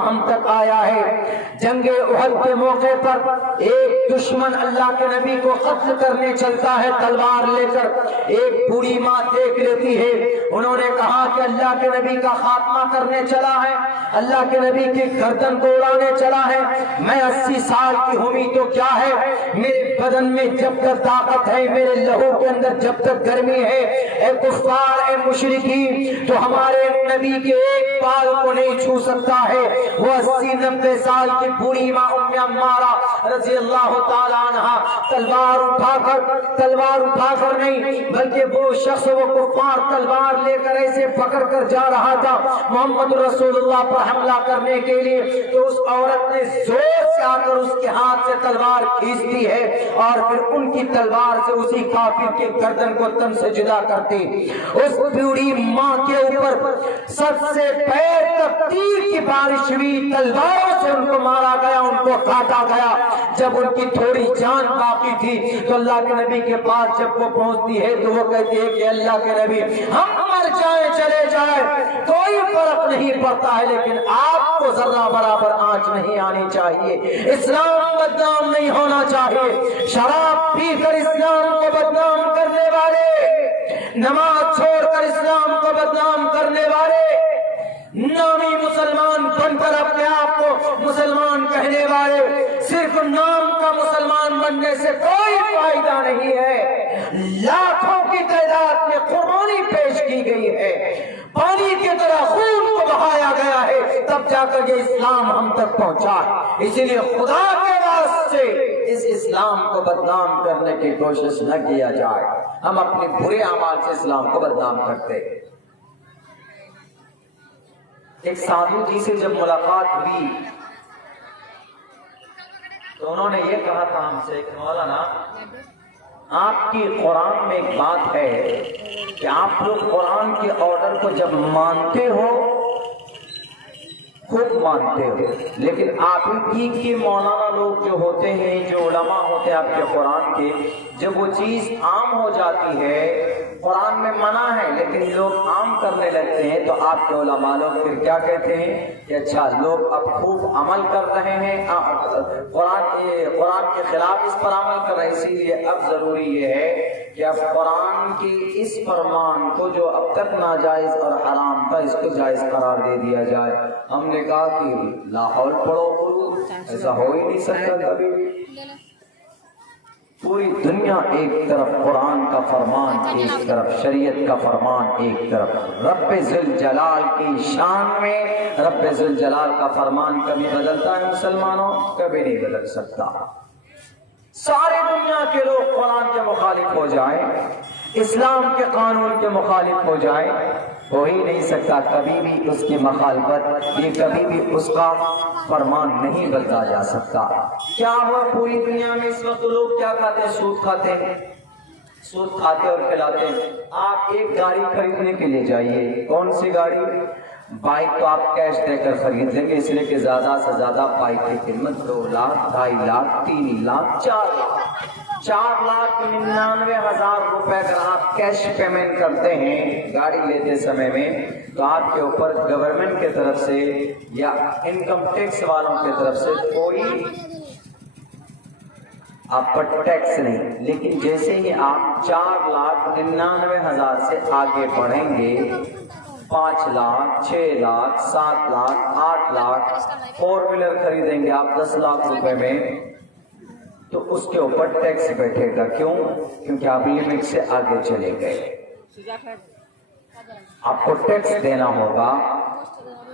اسلام ہم تک آیا ہے۔ جنگ احد کے موقع پر ایک دشمن اللہ کے نبی کو قتل کرنے چلتا ہے تلوار لے کر، ایک بوڑھی ماں دیکھ لیتی ہے، انہوں نے کہا کہ اللہ کے نبی کا خاتمہ کرنے چلا ہے، اللہ کے نبی کی گردن کو اڑانے چلا ہے، میں 80 سال کی ہوئی تو کیا ہے، میرے بدن میں جب تک طاقت ہے، میرے لہو کے اندر جب تک گرمی ہے، اے کفار اے مشرکین تو ہمارے نبی کے ایک بال کو نہیں چھو سکتا ہے۔ وہ 80-90 سال کی بوڑھی ماں ام عمارہ رضی اللہ تعالی عنہ تلوار اٹھا کر نہیں بلکہ وہ شخص وہ کفار تلوار لے کر ایسے پکڑ کر جا رہا تھا محمد رسول اللہ پر حملہ کرنے کے لیے، تو اس عورت نے زور سے آ کر اس کے ہاتھ سے تلوار کھینچتی ہے اور پھر ان کی تلوار سے اسی کافر کے گردن کو تن سے جدا کرتی۔ اس بوڑھی ماں کے اوپر سر سے پیر تک تیر کی بارش ہوئی، تلواروں سے ان کو مارا گیا، ان کو کاٹا گیا۔ جب ان کی تھوڑی جان باقی تھی تو اللہ کے نبی کے پاس جب وہ پہنچتی ہے تو وہ کہتی ہے کہ اللہ کے نبی ہم مر جائیں چلے جائیں کوئی فرق نہیں پڑتا ہے، لیکن آپ کو ذرہ برابر آنچ نہیں آنی چاہیے، اسلام بدنام نہیں ہونا چاہیے۔ شراب پی کر اسلام کو بدنام کرنے والے، نماز چھوڑ کر اسلام کو بدنام کرنے والے، نامی مسلمان بن کر اپنے آپ کو مسلمان کہنے والے، صرف نام کا مسلمان بننے سے کوئی فائدہ نہیں ہے۔ لاکھوں کی تعداد میں قربانی پیش کی گئی ہے، پانی کی طرح خون کو بہایا گیا ہے، تب جا کر یہ اسلام ہم تک پہنچا۔ اسی لیے خدا کے واسطے اس اسلام کو بدنام کرنے کی کوشش نہ کیا جائے۔ ہم اپنے برے اعمال سے اسلام کو بدنام کرتے۔ ایک سادھو جی سے جب ملاقات ہوئی تو انہوں نے یہ کہا تھا ہم سے کہ مولانا آپ کی قرآن میں ایک بات ہے کہ آپ لوگ قرآن کے آرڈر کو جب مانتے ہو خود مانتے ہو، لیکن آپ کی مولانا لوگ جو ہوتے ہیں، جو علماء ہوتے ہیں آپ کے قرآن کے، جب وہ چیز عام ہو جاتی ہے، قرآن میں منع ہے لیکن لوگ عام کرنے لگتے ہیں، تو آپ کے علماء لوگ پھر کیا کہتے ہیں کہ اچھا لوگ اب خوب عمل کر رہے ہیں، قرآن کے خلاف اس پر عمل کر رہے ہیں، اسی لیے اب ضروری یہ ہے کہ اب قرآن کی اس فرمان کو جو اب تک ناجائز اور حرام تھا اس کو جائز قرار دے دیا جائے۔ ہم نے کہا کہ لاہور پڑھو، ایسا ہو ہی نہیں سکتا کبھی۔ پوری دنیا ایک طرف قرآن کا فرمان، ایک طرف شریعت کا فرمان، ایک طرف رب ذوالجلال کی شان میں رب ذوالجلال کا فرمان کبھی بدلتا ہے مسلمانوں؟ کبھی نہیں بدل سکتا۔ سارے دنیا کے لوگ قرآن کے مخالف ہو جائیں، اسلام کے قانون کے مخالف ہو جائیں، ہو ہی نہیں سکتا کبھی بھی اس کی مخالفت، یہ کبھی بھی اس کا فرمان نہیں بدلا جا سکتا۔ کیا ہوا پوری دنیا میں اس وقت لوگ کیا کھاتے ہیں؟ سود کھاتے ہیں، سود کھاتے اور کھلاتے ہیں۔ آپ ایک گاڑی خریدنے کے لیے جائیے، کون سی گاڑی؟ بائک تو آپ کیش دے کر خرید لیں گے، اس لیے کہ زیادہ سے زیادہ بائک کی قیمت 2 لاکھ، 2.5 لاکھ، 3 لاکھ، 4,99,000 روپے اگر آپ کیش پیمنٹ کرتے ہیں گاڑی لیتے سمے میں، تو آپ کے اوپر گورنمنٹ کی طرف سے یا انکم ٹیکس والوں کی طرف سے کوئی آپ پر ٹیکس نہیں۔ لیکن جیسے ہی آپ 4,99,000 سے آگے بڑھیں گے، 5 لاکھ، 6 لاکھ، 7 لاکھ، 8 لاکھ، 4 ویلر خریدیں گے آپ 10 لاکھ روپے میں، تو اس کے اوپر ٹیکس بیٹھے گا۔ کیوں؟ کیونکہ آپ لمٹ سے آگے چلے گئے، آپ کو ٹیکس دینا ہوگا۔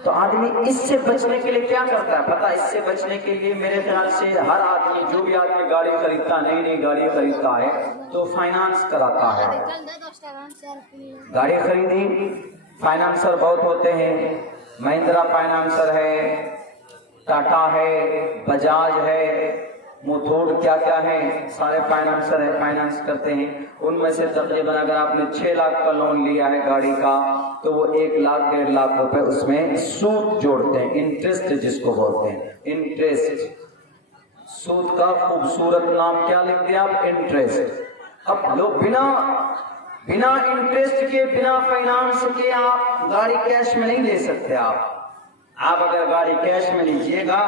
تو آدمی اس سے بچنے کے لیے کیا کرتا ہے پتہ؟ اس سے بچنے کے لیے میرے خیال سے ہر آدمی، جو بھی آدمی گاڑی خریدتا، نئی نئی گاڑی خریدتا ہے تو فائنانس کراتا ہے۔ گاڑی خریدی، فائنانسر بہت ہوتے ہیں، مہندرا فائنانسر ہے، ٹاٹا ہے، بجاج ہے، متھوٹ کیا کیا ہے، سارے فائنانسر ہیں، فائنانس کرتے ہیں۔ ان میں سے تقریباً اگر آپ نے 6 لاکھ کا لون لیا ہے گاڑی کا، تو وہ 1 لاکھ 1.5 لاکھ روپے اس میں سود جوڑتے ہیں، انٹرسٹ جس کو بولتے ہیں، انٹرسٹ۔ سود کا خوبصورت نام کیا لکھ دیا آپ؟ انٹرسٹ۔ اب لوگ بنا انٹرسٹ کے، بنا فائنانس کے آپ گاڑی کیش میں نہیں لے سکتے۔ آپ آپ اگر گاڑی کیش میں لیجیے گا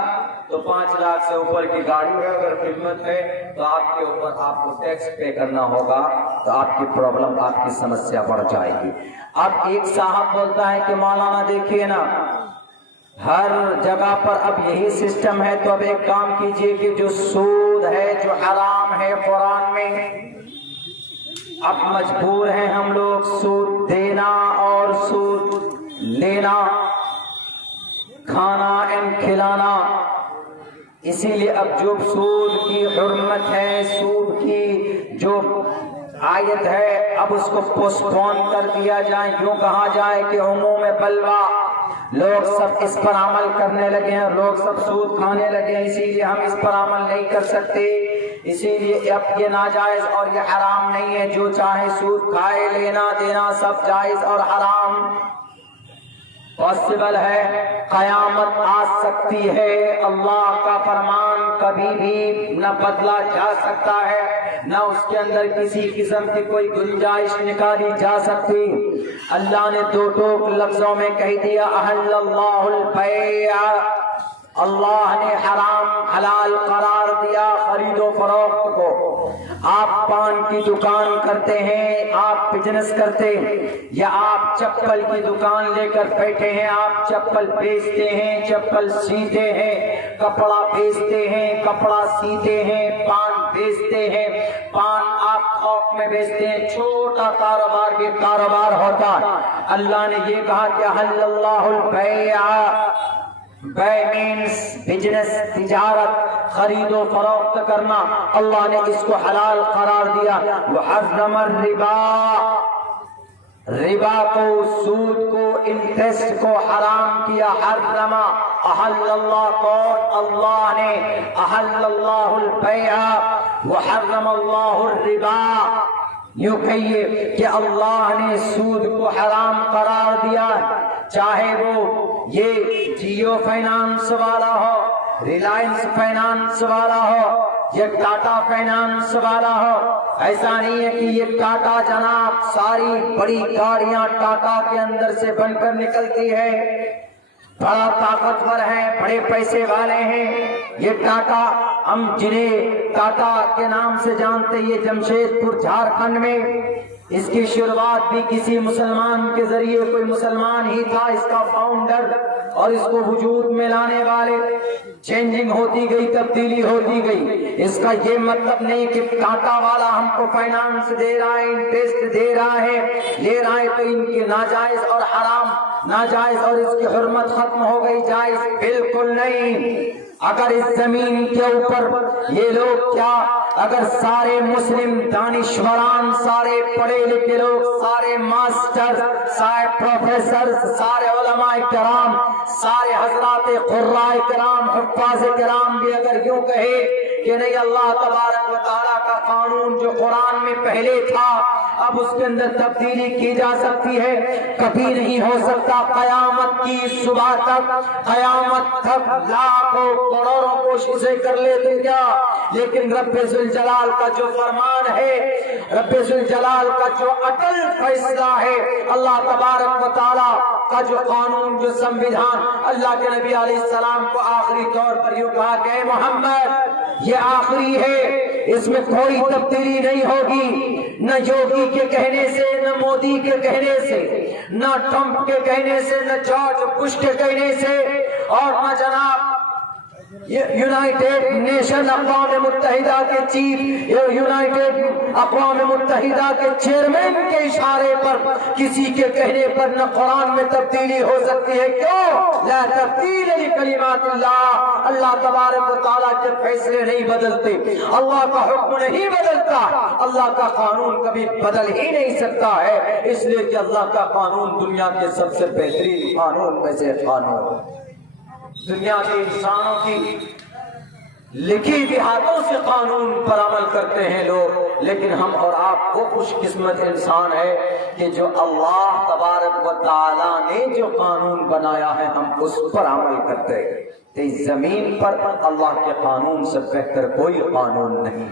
تو 5 لاکھ سے اوپر کی گاڑی ہے، اگر خدمت ہے تو آپ کے اوپر آپ کو ٹیکس پے کرنا ہوگا، تو آپ کی پرابلم، آپ کی سمسیا بڑھ جائے گی۔ اب ایک صاحب بولتا ہے کہ مولانا دیکھیے نا، ہر جگہ پر اب یہی سسٹم ہے، تو اب ایک کام کیجئے کہ جو سود ہے، جو حرام ہے قرآن میں، اب مجبور ہیں ہم لوگ سود دینا اور سود لینا، کھانا کھلانا، اسی لیے اب جو سود کی حرمت ہے، سود کی جو آیت ہے، اب اس کو پوسٹ پون کر دیا جائے، یوں کہا جائے کہ عموم بلوا، لوگ سب اس پر عمل کرنے لگے ہیں، لوگ سب سود کھانے لگے ہیں، اسی لیے ہم اس پر عمل نہیں کر سکتے، اسی لیے اب یہ ناجائز اور یہ حرام نہیں ہے، جو چاہے سود کھائے، لینا دینا سب جائز اور حرام۔ پاسبل ہے، قیامت آ سکتی ہے، اللہ کا فرمان کبھی بھی نہ بدلا جا سکتا ہے، نہ اس کے اندر کسی قسم کی کوئی گنجائش نکالی جا سکتی۔ اللہ نے 2 ٹوک لفظوں میں کہہ دیا، احل اللہ البیع، اللہ نے حرام حلال قرار دیا خرید و فروخت کو۔ آپ پان کی دکان کرتے ہیں، آپ بزنس کرتے ہیں، یا آپ چپل کی دکان لے کر بیٹھے ہیں، آپ چپل بیچتے ہیں، چپل سیتے ہیں، کپڑا بیچتے ہیں، کپڑا سیتے ہیں، پان بیچتے ہیں، پان آپ تھوک میں بیچتے ہیں، چھوٹا کاروبار بھی کاروبار ہوتا ہے۔ اللہ نے یہ کہا کہ احل اللہ البیع، بے مینس بزنس، تجارت، خرید و فروخت کرنا، اللہ نے اس کو حلال قرار دیا۔ وحرم الربا، ربا کو، سود کو، انٹرسٹ کو حرام کیا۔ حرم، احل اللہ، کون؟ اللہ نے۔ احل اللہ البیع وحرم اللہ الربا، یوں کہیے کہ اللہ نے سود کو حرام قرار دیا، چاہے وہ یہ جیو فائنانس والا ہو، ریلائنس فائنانس والا ہو، یہ ٹاٹا فائنانس والا ہو۔ ایسا نہیں ہے کہ یہ ٹاٹا جناب ساری بڑی گاڑیاں ٹاٹا کے اندر سے بن کر نکلتی ہے، بڑا طاقتور ہے، بڑے پیسے والے ہیں یہ ٹاٹا، ہم جنہیں ٹاٹا کے نام سے جانتے، یہ جمشید پور جھارکھنڈ میں، اس کی شروعات بھی کسی مسلمان کے ذریعے، کوئی مسلمان ہی تھا اس کا فاؤنڈر، اور اس کو وجود میں لانے والے۔ چینجنگ ہوتی گئی، تبدیلی ہوتی گئی۔ اس کا یہ مطلب نہیں کہ ٹاٹا والا ہم کو فائنانس دے رہا ہے، انٹرسٹ دے رہا ہے، لے رہا ہے تو ان کی ناجائز اور حرام، ناجائز اور اس کی حرمت ختم ہو گئی، جائز بالکل نہیں۔ اگر اس زمین کے اوپر یہ لوگ کیا، اگر سارے مسلم دانشوران، سارے پڑھے لکھے لوگ، سارے ماسٹر، سارے پروفیسر، سارے علماء کرام، سارے حضرات قراء کرام، حفاظ کرام بھی اگر یوں کہے کہ نہیں، اللہ تبارک و تعالیٰ کا قانون جو قرآن میں پہلے تھا اب اس کے اندر تبدیلی کی جا سکتی ہے، کبھی نہیں ہو سکتا۔ قیامت کی صبح تک، قیامت تک لاکھوں کروڑوں کوششیں کر لیتے کیا، لیکن رب ذوالجلال کا جو فرمان ہے، رب ذوالجلال کا جو اٹل فیصلہ ہے، اللہ تبارک و تعالیٰ کا جو قانون، جو سنویدھان، اللہ کے نبی علیہ السلام کو آخری طور پر یوں کہا کہ اے محمد یہ آخری ہے، اس میں کوئی تبدیلی نہیں ہوگی، نہ یوگی کے کہنے سے، نہ مودی کے کہنے سے، نہ ٹرمپ کے کہنے سے، نہ جارج بش کے کہنے سے، اور نہ جناب یونائٹڈ نیشن اقوام متحدہ کے چیف، یونائٹڈ اقوام متحدہ کے چیئرمین کے اشارے پر، کسی کے کہنے پر نہ قرآن میں تبدیلی ہو سکتی ہے۔ کیوں؟ لا تبدیل لکلمات اللہ، اللہ تبارک و تعالیٰ کے فیصلے نہیں بدلتے، اللہ کا حکم نہیں بدلتا، اللہ کا قانون کبھی بدل ہی نہیں سکتا ہے، اس لیے کہ اللہ کا قانون دنیا کے سب سے بہترین قانون میں سے قانون ہے۔ دنیا کے انسانوں کی لکھی ہوئی ہاتھوں سے قانون پر عمل کرتے ہیں لوگ، لیکن ہم اور آپ وہ خوش قسمت انسان ہے کہ جو اللہ تبارک و تعالیٰ نے جو قانون بنایا ہے ہم اس پر عمل کرتے ہیں۔ اس زمین پر اللہ کے قانون سے بہتر کوئی قانون نہیں۔